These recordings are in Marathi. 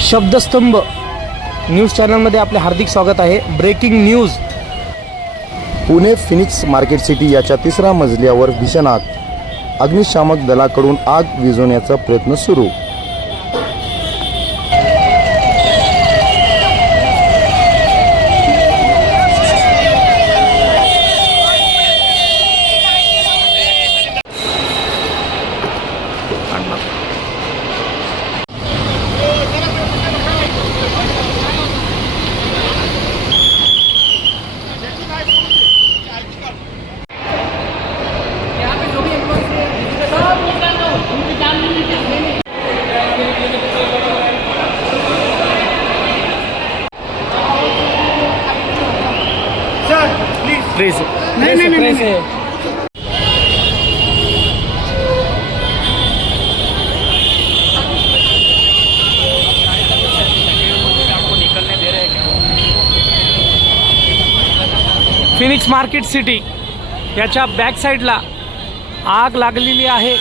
शब्दस्तंभ न्यूज चॅनलमध्ये आपले हार्दिक स्वागत आहे। Breaking news. Pune Phoenix market city याच्या 3ऱ्या मजल्यावर भीषण आग। अग्निशामक दलाकडून आग विझवण्याचा प्रयत्न सुरू। प्लीज नहीं। फिनिक्स मार्केट सिटी याच्या बॅक साईडला आग लागलेली आहे।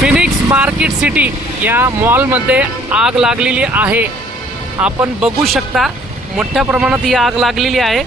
फिनिक्स मार्केट सिटी या मॉलमध्ये आग लागलेली आहे। आपण बघू शकता मोठ्या प्रमाणात ही आग लागलेली आहे।